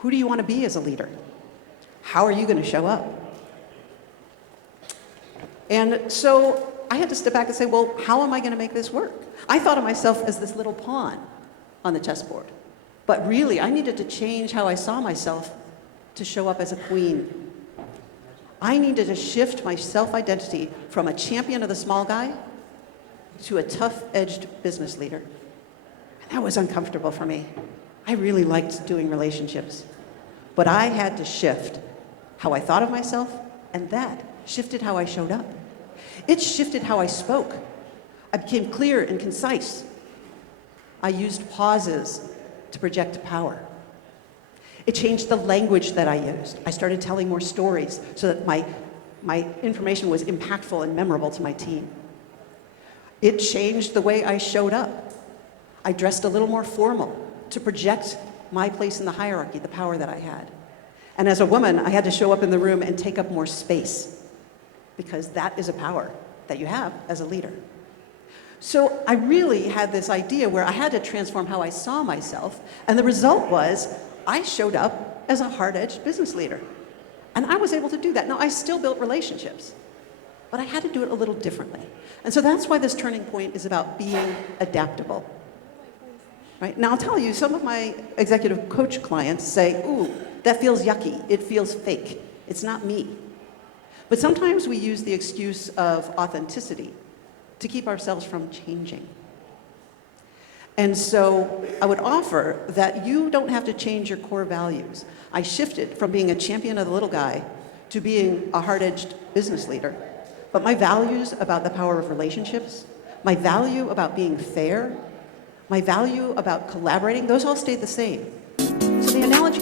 Who do you want to be as a leader? How are you going to show up? And so I had to step back and say, well, how am I going to make this work? I thought of myself as this little pawn on the chessboard. But really, I needed to change how I saw myself to show up as a queen. I needed to shift my self-identity from a champion of the small guy to a tough-edged business leader. And that was uncomfortable for me. I really liked doing relationships. But I had to shift how I thought of myself, and that shifted how I showed up. It shifted how I spoke. I became clear and concise. I used pauses to project power. It changed the language that I used. I started telling more stories so that my information was impactful and memorable to my team. It changed the way I showed up. I dressed a little more formal to project my place in the hierarchy, the power that I had. And as a woman, I had to show up in the room and take up more space, because that is a power that you have as a leader. So I really had this idea where I had to transform how I saw myself, and the result was I showed up as a hard-edged business leader. And I was able to do that. Now, I still built relationships, but I had to do it a little differently. And so that's why this turning point is about being adaptable. Right? Now, I'll tell you, some of my executive coach clients say, ooh, that feels yucky. It feels fake. It's not me. But sometimes we use the excuse of authenticity to keep ourselves from changing. And so I would offer that you don't have to change your core values. I shifted from being a champion of the little guy to being a hard-edged business leader. But my values about the power of relationships, my value about being fair, my value about collaborating, those all stayed the same. So the analogy